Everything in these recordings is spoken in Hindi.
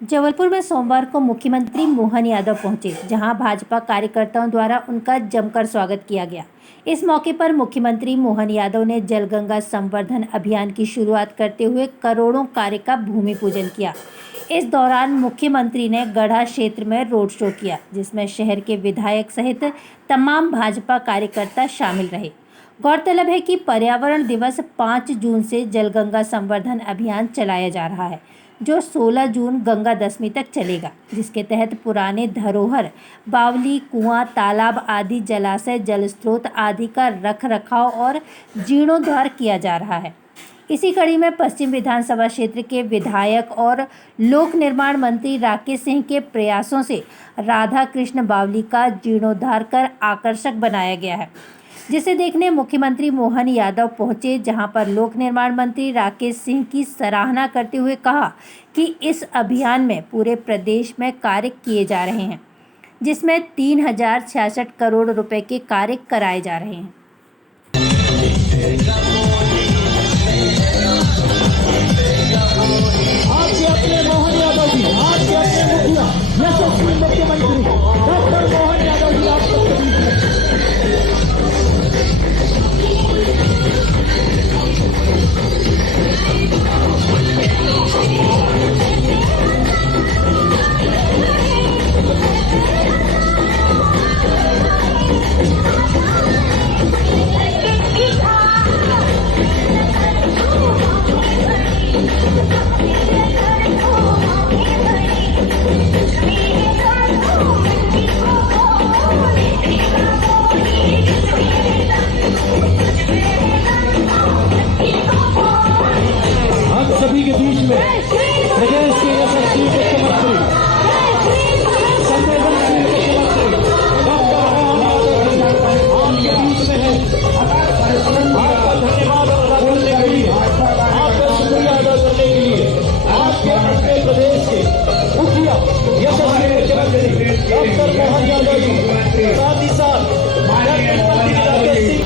जबलपुर में सोमवार को मुख्यमंत्री मोहन यादव पहुंचे, जहां भाजपा कार्यकर्ताओं द्वारा उनका जमकर स्वागत किया गया। इस मौके पर मुख्यमंत्री मोहन यादव ने जलगंगा संवर्धन अभियान की शुरुआत करते हुए करोड़ों कार्य का भूमि पूजन किया। इस दौरान मुख्यमंत्री ने गढ़ा क्षेत्र में रोड शो किया, जिसमें शहर के विधायक सहित तमाम भाजपा कार्यकर्ता शामिल रहे। गौरतलब है कि पर्यावरण दिवस 5 जून से जलगंगा संवर्धन अभियान चलाया जा रहा है, जो 16 जून गंगा दशमी तक चलेगा, जिसके तहत पुराने धरोहर, बावली, कुआं, तालाब आदि जलाशय, जल स्रोत आदि का रख रखाव और जीर्णोद्धार किया जा रहा है। इसी कड़ी में पश्चिम विधानसभा क्षेत्र के विधायक और लोक निर्माण मंत्री राकेश सिंह के प्रयासों से राधा कृष्ण बावली का जीर्णोद्धार कर आकर्षक बनाया गया है, जिसे देखने मुख्यमंत्री मोहन यादव पहुंचे, जहां पर लोक निर्माण मंत्री राकेश सिंह की सराहना करते हुए कहा कि इस अभियान में पूरे प्रदेश में कार्य किए जा रहे हैं, जिसमें 3066 करोड़ रुपए के कार्य कराए जा रहे हैं। आपके अपने मोहन यादव जी, आपके अपने मुखिया यशस्वी मुख्यमंत्री डॉक्टर मोहन यादव जी आपको सभी के बीच में प्रदेश के यशस्वी मुख्यमंत्री संवेदनशील मुख्यमंत्री डॉक्टर मोहन यादव आपके बीच में है। आपका धन्यवाद अदा करने के लिए, आपका शुक्रिया अदा करने के लिए आपके अपने प्रदेश के मुखिया यशस्वी मुख्यमंत्री डॉक्टर मोहन यादव जी, साथ ही साथ मंत्री राकेश सिंह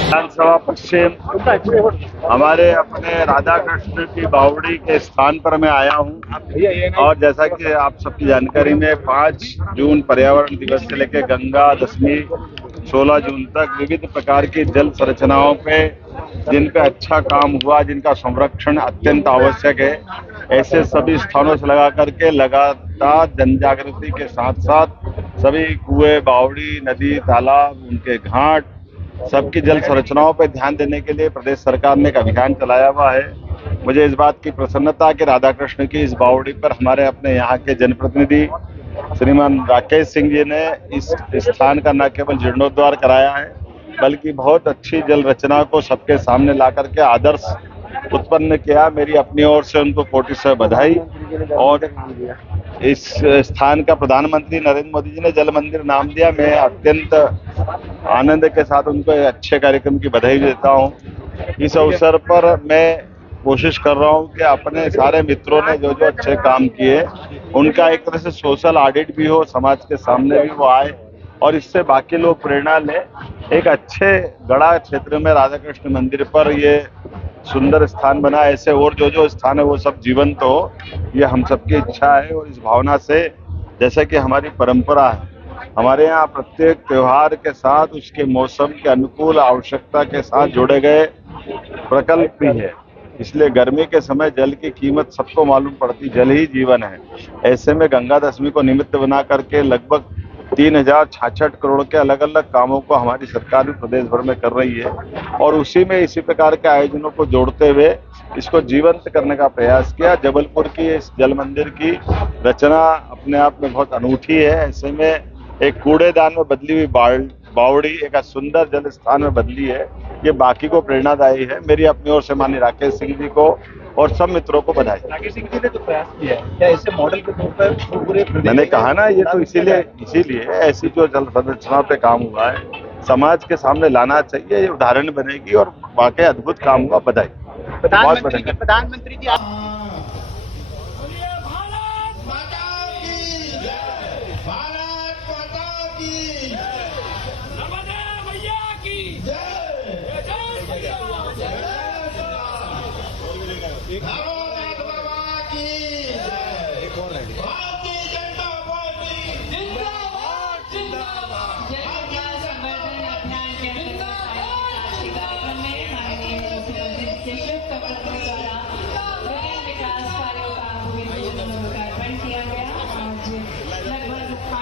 विधानसभा पश्चिम हमारे अपने राधा कृष्ण की बावड़ी के स्थान पर मैं आया हूं, और जैसा कि आप सबकी जानकारी में 5 जून पर्यावरण दिवस से लेकर गंगा दशमी 16 जून तक विविध प्रकार की जल संरचनाओं पे जिन पे अच्छा काम हुआ, जिनका संरक्षण अत्यंत आवश्यक है, ऐसे सभी स्थानों से लगा करके लगातार जन जागृति के साथ साथ सभी कुएं, बावड़ी, नदी, तालाब, उनके घाट, सबकी जल संरचनाओं पर ध्यान देने के लिए प्रदेश सरकार ने एक अभियान चलाया हुआ है। मुझे इस बात की प्रसन्नता कि राधा कृष्ण की इस बावड़ी पर हमारे अपने यहाँ के जनप्रतिनिधि श्रीमान राकेश सिंह जी ने इस स्थान का न केवल जीर्णोद्धार कराया है, बल्कि बहुत अच्छी जल रचना को सबके सामने ला करके आदर्श उत्पन्न किया। मेरी अपनी ओर से उनको कोटि से बधाई। और इस स्थान का प्रधानमंत्री नरेंद्र मोदी जी ने जल मंदिर नाम दिया। मैं अत्यंत आनंद के साथ उनको एक अच्छे कार्यक्रम की बधाई देता हूं। इस अवसर पर मैं कोशिश कर रहा हूं कि अपने सारे मित्रों ने जो जो अच्छे काम किए उनका एक तरह से सोशल ऑडिट भी हो, समाज के सामने भी वो आए और इससे बाकी लोग प्रेरणा लें। एक अच्छे गढ़ा क्षेत्र में राधा कृष्ण मंदिर पर ये सुंदर स्थान बना, ऐसे और जो जो स्थान है वो सब जीवंत हो, ये हम सबकी इच्छा है। और इस भावना से, जैसे कि हमारी परंपरा है, हमारे यहाँ प्रत्येक त्योहार के साथ उसके मौसम के अनुकूल आवश्यकता के साथ जोड़े गए प्रकल्प भी है। इसलिए गर्मी के समय जल की कीमत सबको मालूम पड़ती, जल ही जीवन है। ऐसे में गंगा दशमी को निमित्त बना करके लगभग 3066 करोड़ के अलग अलग कामों को हमारी सरकार भी प्रदेश भर में कर रही है, और उसी में इसी प्रकार के आयोजनों को जोड़ते हुए इसको जीवंत करने का प्रयास किया। जबलपुर की इस जल मंदिर की रचना अपने आप में बहुत अनूठी है। ऐसे में एक कूड़ेदान में बदली हुई बावड़ी एक सुंदर जल स्थान में बदली है, ये बाकी को प्रेरणादायी है। मेरी अपनी ओर से माननीय राकेश सिंह जी को और सब मित्रों को बधाई। राकेश सिंह जी ने जो प्रयास किया है, क्या इससे मॉडल के तौर पर पूरे प्रदेश मैंने कहा ना, ये तो इसीलिए ऐसी जो जल संरचना पे काम हुआ है समाज के सामने लाना चाहिए, ये उदाहरण बनेगी और वाकई अद्भुत काम हुआ। बधाई। प्रधानमंत्री जी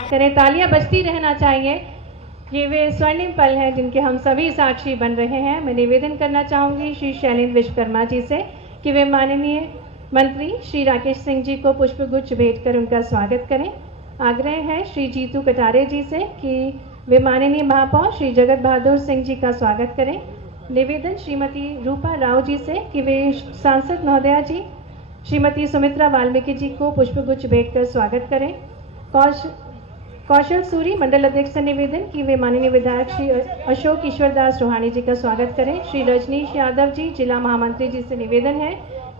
करें, तालियां बजती रहना चाहिए। ये वे स्वर्णिम पल हैं जिनके हम सभी साक्षी बन रहे हैं। मैं निवेदन करना चाहूँगी श्री शैलेंद्र विश्वकर्मा जी से कि वे माननीय मंत्री श्री राकेश सिंह जी को पुष्पगुच्छ भेंट कर उनका स्वागत करें। आग्रह है श्री जीतू कटारे जी से कि वे माननीय महापौर श्री जगत बहादुर सिंह जी का स्वागत करें। निवेदन श्रीमती रूपा राव जी से कि वे सांसद महोदया जी श्रीमती सुमित्रा वाल्मीकि जी को पुष्पगुच्छ भेंट कर स्वागत करें। कौशल सूरी मंडल अध्यक्ष से निवेदन कि वे माननीय विधायक श्री अशोक ईश्वरदास रोहानी जी का स्वागत करें। श्री रजनीश यादव जी जिला महामंत्री जी से निवेदन है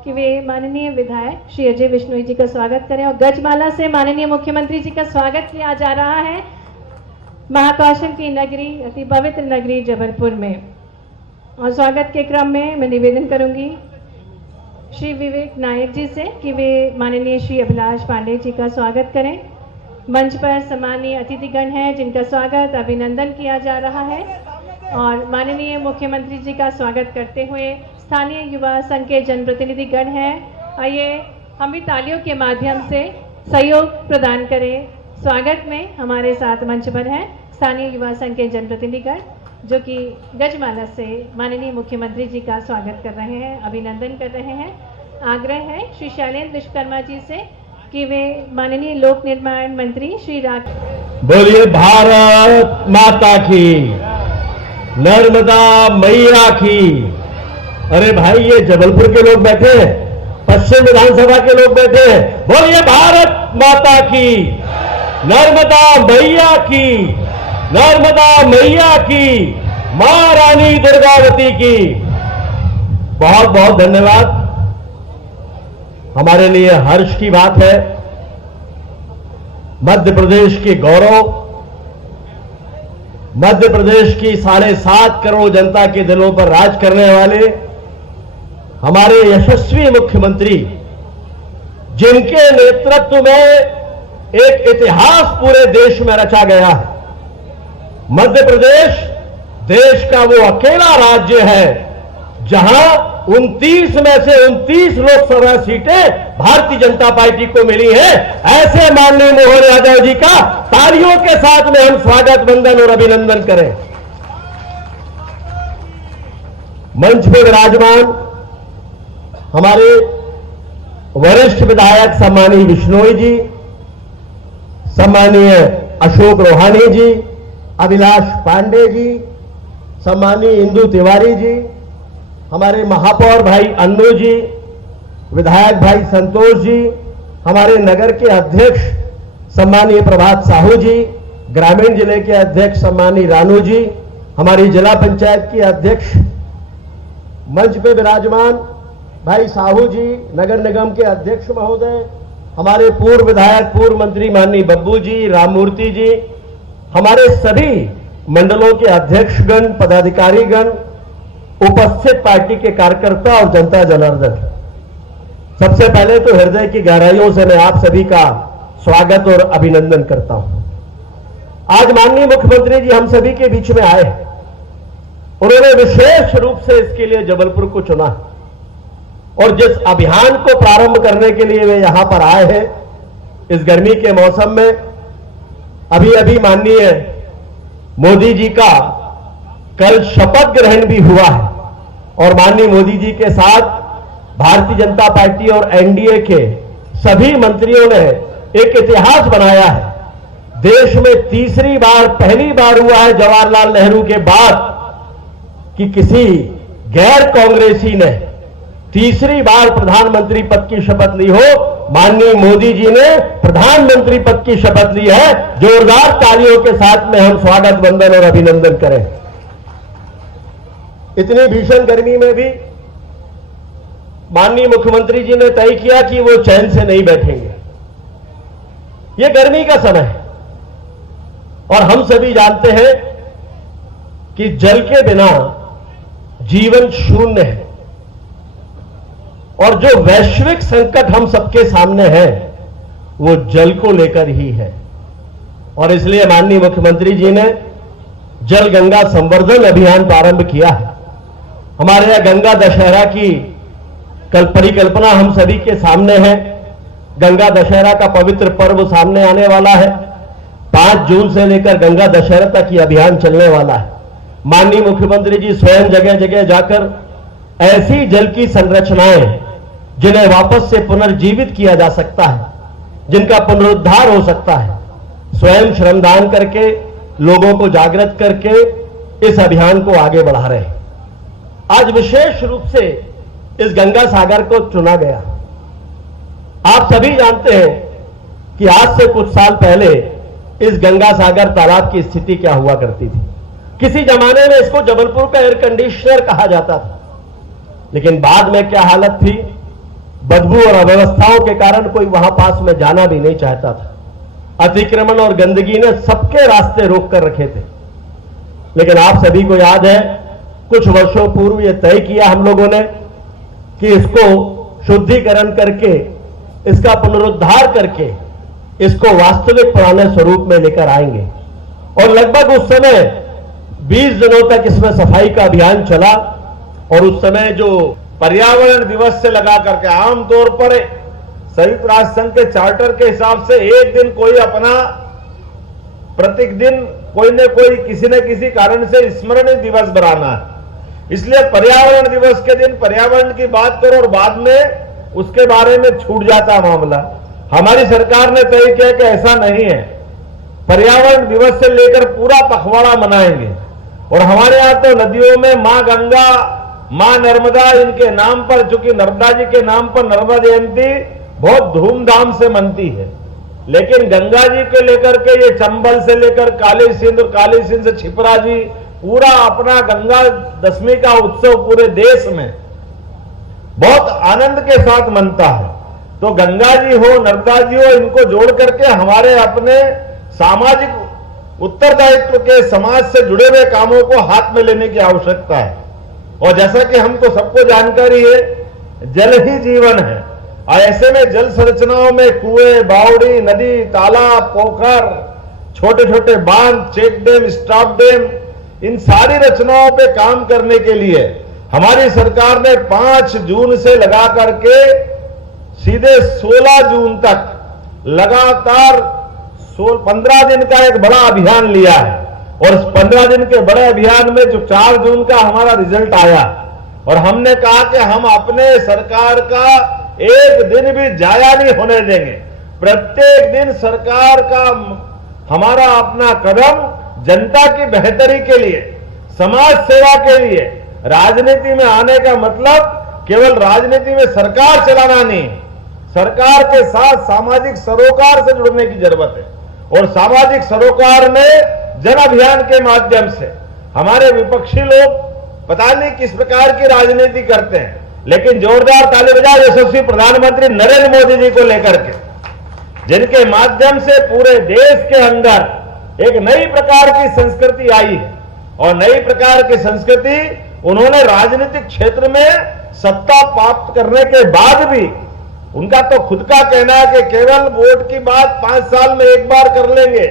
कि वे माननीय विधायक श्री अजय विश्नोई जी का स्वागत करें। और गजमाला से माननीय मुख्यमंत्री जी का स्वागत किया जा रहा है महाकौशल की नगरी, अति पवित्र नगरी जबलपुर में। और स्वागत के क्रम में मैं निवेदन करूंगी श्री विवेक नायक जी से कि वे माननीय श्री अभिलाष पांडे जी का स्वागत करें। मंच पर सम्मानीय अतिथिगण हैं जिनका स्वागत अभिनंदन किया जा रहा है। और माननीय मुख्यमंत्री जी का स्वागत करते हुए स्थानीय युवा संघ के जनप्रतिनिधिगण हैं। आइए हम भी तालियों के माध्यम से सहयोग प्रदान करें। स्वागत में हमारे साथ मंच पर हैं स्थानीय युवा संघ के जनप्रतिनिधिगण जो कि गजमाला से माननीय मुख्यमंत्री जी का स्वागत कर रहे हैं, अभिनंदन कर रहे हैं। आग्रह है श्री शैलेंद्र विश्वकर्मा जी से कि वे माननीय लोक निर्माण मंत्री श्री बोलिए भारत माता की, नर्मदा मैया की। अरे भाई, ये जबलपुर के लोग बैठे हैं, पश्चिम विधानसभा के लोग बैठे हैं। बोलिए भारत माता की, नर्मदा मैया की, नर्मदा मैया की, मां रानी दुर्गावती की। बहुत बहुत धन्यवाद। हमारे लिए हर्ष की बात है। मध्य प्रदेश के गौरव, मध्य प्रदेश की 7.5 करोड़ जनता के दिलों पर राज करने वाले हमारे यशस्वी मुख्यमंत्री, जिनके नेतृत्व में एक इतिहास पूरे देश में रचा गया है। मध्य प्रदेश देश का वो अकेला राज्य है जहां 29 में से 29 लोकसभा सीटें भारतीय जनता पार्टी को मिली हैं। ऐसे माननीय मोहन यादव जी का तालियों के साथ में हम स्वागत, वंदन और अभिनंदन करें। मंच पर विराजमान हमारे वरिष्ठ विधायक सम्मानीय विश्नोई जी, सम्मानीय अशोक रोहानी जी, अभिलाष पांडे जी, सम्मानीय इंदु तिवारी जी, हमारे महापौर भाई अन्नू जी, विधायक भाई संतोष जी, हमारे नगर के अध्यक्ष सम्मानीय प्रभात साहू जी, ग्रामीण जिले के अध्यक्ष सम्मानीय रानू जी, हमारी जिला पंचायत की अध्यक्ष मंच पे विराजमान भाई साहू जी, नगर निगम के अध्यक्ष महोदय, हमारे पूर्व विधायक पूर्व मंत्री माननीय बब्बू जी, राममूर्ति जी, हमारे सभी मंडलों के अध्यक्षगण, पदाधिकारीगण, उपस्थित पार्टी के कार्यकर्ता और जनता जनार्दन, सबसे पहले तो हृदय की गहराइयों से मैं आप सभी का स्वागत और अभिनंदन करता हूं। आज माननीय मुख्यमंत्री जी हम सभी के बीच में आए। उन्होंने विशेष रूप से इसके लिए जबलपुर को चुना और जिस अभियान को प्रारंभ करने के लिए वे यहां पर आए हैं, इस गर्मी के मौसम में अभी अभी माननीय मोदी जी का कल शपथ ग्रहण भी हुआ है और माननीय मोदी जी के साथ भारतीय जनता पार्टी और एनडीए के सभी मंत्रियों ने एक इतिहास बनाया है। देश में तीसरी बार, पहली बार हुआ है जवाहरलाल नेहरू के बाद कि किसी गैर कांग्रेसी ने तीसरी बार प्रधानमंत्री पद की शपथ ली हो। माननीय मोदी जी ने प्रधानमंत्री पद की शपथ ली है। जोरदार तालियों के साथ में हम स्वागत, वंदन और अभिनंदन करें। इतनी भीषण गर्मी में भी माननीय मुख्यमंत्री जी ने तय किया कि वो चैन से नहीं बैठेंगे। ये गर्मी का समय है और हम सभी जानते हैं कि जल के बिना जीवन शून्य है और जो वैश्विक संकट हम सबके सामने है वो जल को लेकर ही है। और इसलिए माननीय मुख्यमंत्री जी ने जल गंगा संवर्धन अभियान प्रारंभ किया है। हमारे यहां गंगा दशहरा की परिकल्पना हम सभी के सामने है। गंगा दशहरा का पवित्र पर्व सामने आने वाला है। 5 जून से लेकर गंगा दशहरा तक ये अभियान चलने वाला है। माननीय मुख्यमंत्री जी स्वयं जगह जगह जाकर ऐसी जल की संरचनाएं जिन्हें वापस से पुनर्जीवित किया जा सकता है, जिनका पुनरुद्धार हो सकता है, स्वयं श्रमदान करके लोगों को जागृत करके इस अभियान को आगे बढ़ा रहे हैं। आज विशेष रूप से इस गंगा सागर को चुना गया। आप सभी जानते हैं कि आज से कुछ साल पहले इस गंगा सागर तालाब की स्थिति क्या हुआ करती थी। किसी जमाने में इसको जबलपुर का एयर कंडीशनर कहा जाता था, लेकिन बाद में क्या हालत थी, बदबू और अव्यवस्थाओं के कारण कोई वहां पास में जाना भी नहीं चाहता था। अतिक्रमण और गंदगी ने सबके रास्ते रोक कर रखे थे। लेकिन आप सभी को याद है, कुछ वर्षों पूर्व यह तय किया हम लोगों ने कि इसको शुद्धिकरण करके, इसका पुनरुद्धार करके इसको वास्तविक पुराने स्वरूप में लेकर आएंगे। और लगभग उस समय 20 दिनों तक इसमें सफाई का अभियान चला। और उस समय जो पर्यावरण दिवस से लगा करके आमतौर पर संयुक्त राष्ट्र संघ के चार्टर के हिसाब से एक दिन कोई अपना प्रत्येक दिन कोई न कोई किसी न किसी कारण से स्मरणीय दिवस बनाना है। इसलिए पर्यावरण दिवस के दिन पर्यावरण की बात करो और बाद में उसके बारे में छूट जाता मामला। हमारी सरकार ने तय किया कि ऐसा नहीं है, पर्यावरण दिवस से लेकर पूरा पखवाड़ा मनाएंगे। और हमारे यहां तो नदियों में मां गंगा, मां नर्मदा, इनके नाम पर, चूंकि नर्मदा जी के नाम पर नर्मदा जयंती बहुत धूमधाम से मनती है, लेकिन गंगा जी के लेकर के ये चंबल से लेकर काली सिंध और काली सिंध से छिपरा जी पूरा अपना गंगा दशमी का उत्सव पूरे देश में बहुत आनंद के साथ मनता है। तो गंगा जी हो, नर्मदा जी हो, इनको जोड़ करके हमारे अपने सामाजिक उत्तरदायित्व के समाज से जुड़े हुए कामों को हाथ में लेने की आवश्यकता है। और जैसा कि हमको सबको जानकारी है, जल ही जीवन है। और ऐसे में जल संरचनाओं में कुएं, बावड़ी, नदी, तालाब, पोखर, छोटे छोटे बांध, चेक डैम, स्टॉप डैम, इन सारी रचनाओं पे काम करने के लिए हमारी सरकार ने 5 जून से लगा करके सीधे 16 जून तक लगातार 15 दिन का एक बड़ा अभियान लिया है। और इस 15 दिन के बड़े अभियान में जो 4 जून का हमारा रिजल्ट आया, और हमने कहा कि हम अपने सरकार का एक दिन भी जाया नहीं होने देंगे। प्रत्येक दिन सरकार का हमारा अपना कदम जनता की बेहतरी के लिए, समाज सेवा के लिए, राजनीति में आने का मतलब केवल राजनीति में सरकार चलाना नहीं, सरकार के साथ सामाजिक सरोकार से जुड़ने की जरूरत है। और सामाजिक सरोकार में जन अभियान के माध्यम से हमारे विपक्षी लोग पता नहीं किस प्रकार की राजनीति करते हैं, लेकिन जोरदार ताली बजाओ यशस्वी प्रधानमंत्री नरेंद्र मोदी जी को लेकर के, जिनके माध्यम से पूरे देश के अंदर एक नई प्रकार की संस्कृति आई है। और नई प्रकार की संस्कृति उन्होंने राजनीतिक क्षेत्र में सत्ता प्राप्त करने के बाद भी, उनका तो खुद का कहना है कि केवल वोट की बात 5 साल में एक बार कर लेंगे,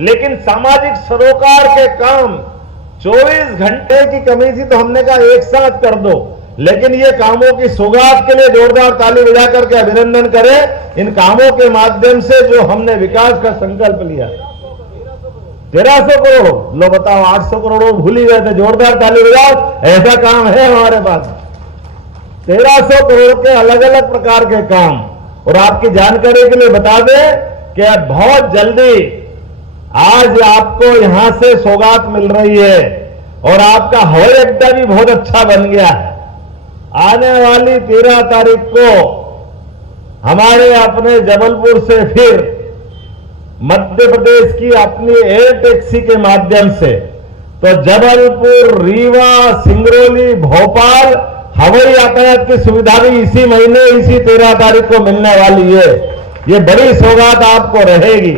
लेकिन सामाजिक सरोकार के काम 24 घंटे की कमी थी तो हमने कहा एक साथ कर दो। लेकिन ये कामों की सौगात के लिए जोरदार ताली बजा करके अभिनंदन करें। इन कामों के माध्यम से जो हमने विकास का संकल्प लिया, 1300 करोड़, लो बताओ 800 करोड़ भूल ही गए थे, जोरदार ताली बजाओ, ऐसा काम है हमारे पास। 1300 करोड़ के अलग अलग प्रकार के काम। और आपकी जानकारी के लिए बता दें कि बहुत जल्दी आज आपको यहां से सौगात मिल रही है और आपका हवाई अड्डा भी बहुत अच्छा बन गया है। आने वाली 13 तारीख को हमारे अपने जबलपुर से फिर मध्य प्रदेश की अपनी एयर टैक्सी के माध्यम से तो जबलपुर, रीवा, सिंगरौली, भोपाल हवाई यातायात की सुविधा भी इसी महीने इसी 13 तारीख को मिलने वाली है। ये बड़ी सौगात आपको रहेगी,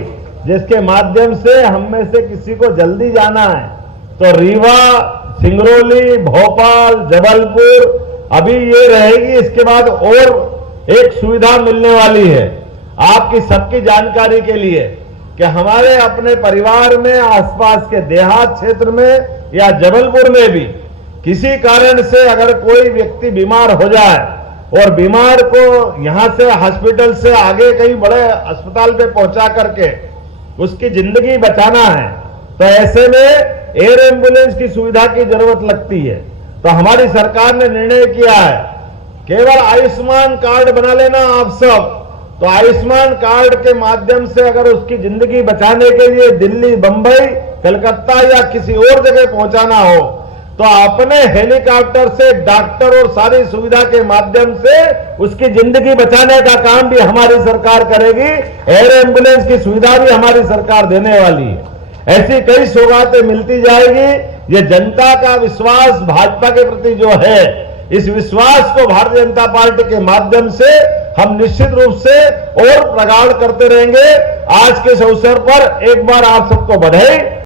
जिसके माध्यम से हम में से किसी को जल्दी जाना है तो रीवा, सिंगरौली, भोपाल, जबलपुर अभी ये रहेगी। इसके बाद और एक सुविधा मिलने वाली है आपकी सबकी जानकारी के लिए कि हमारे अपने परिवार में, आसपास के देहात क्षेत्र में या जबलपुर में भी किसी कारण से अगर कोई व्यक्ति बीमार हो जाए और बीमार को यहां से हॉस्पिटल से आगे कहीं बड़े अस्पताल पे पहुंचा करके उसकी जिंदगी बचाना है तो ऐसे में एयर एम्बुलेंस की सुविधा की जरूरत लगती है। तो हमारी सरकार ने निर्णय किया है केवल आयुष्मान कार्ड बना लेना आप सब, तो आयुष्मान कार्ड के माध्यम से अगर उसकी जिंदगी बचाने के लिए दिल्ली, बंबई, कलकत्ता या किसी और जगह पहुंचाना हो तो अपने हेलीकॉप्टर से डॉक्टर और सारी सुविधा के माध्यम से उसकी जिंदगी बचाने का काम भी हमारी सरकार करेगी। एयर एम्बुलेंस की सुविधा भी हमारी सरकार देने वाली है। ऐसी कई सौगातें मिलती जाएगी। ये जनता का विश्वास भाजपा के प्रति जो है, इस विश्वास को भारतीय जनता पार्टी के माध्यम से हम निश्चित रूप से और प्रगाढ़ करते रहेंगे। आज के इस अवसर पर एक बार आप सबको बधाई।